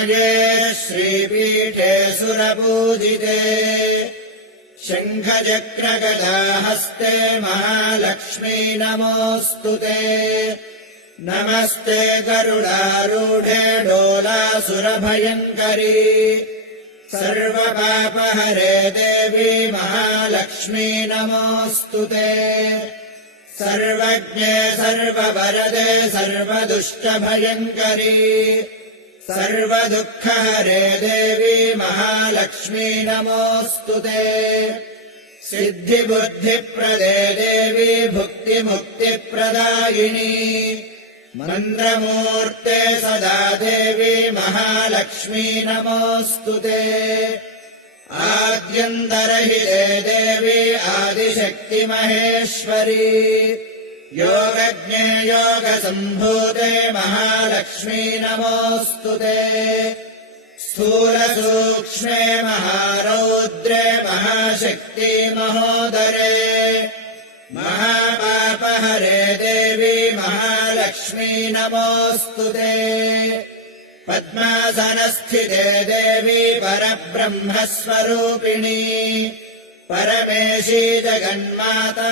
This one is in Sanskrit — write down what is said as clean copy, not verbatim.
महामाये श्रीपीठे सुरपूजिते शङ्खचक्रगदाहस्ते महालक्ष्मी नमोऽस्तु ते नमस्ते गरुडारूढे डोलासुरभयङ्करी सर्वपापहरे देवी महालक्ष्मी नमोऽस्तु ते सर्वज्ञे सर्ववरदे सर्वदुष्टभयङ्करी सर्वदुःखहरे देवी महालक्ष्मी नमोऽस्तु ते सिद्धिबुद्धिप्रदे देवी भुक्तिमुक्तिप्रदायिनी मन्द्रमूर्ते सदा देवी महालक्ष्मी नमोऽस्तु ते आद्यन्तरहिते देवी आदिशक्तिमहेश्वरी योगज्ञे योगसम्भूते महालक्ष्मी नमोऽस्तु ते स्थूलसूक्ष्मे महारौद्रे महाशक्ति महोदरे महापापहरे देवी महालक्ष्मी नमोऽस्तु ते पद्मासनस्थिते देवी परब्रह्मस्वरूपिणी परमेशी जगन्माता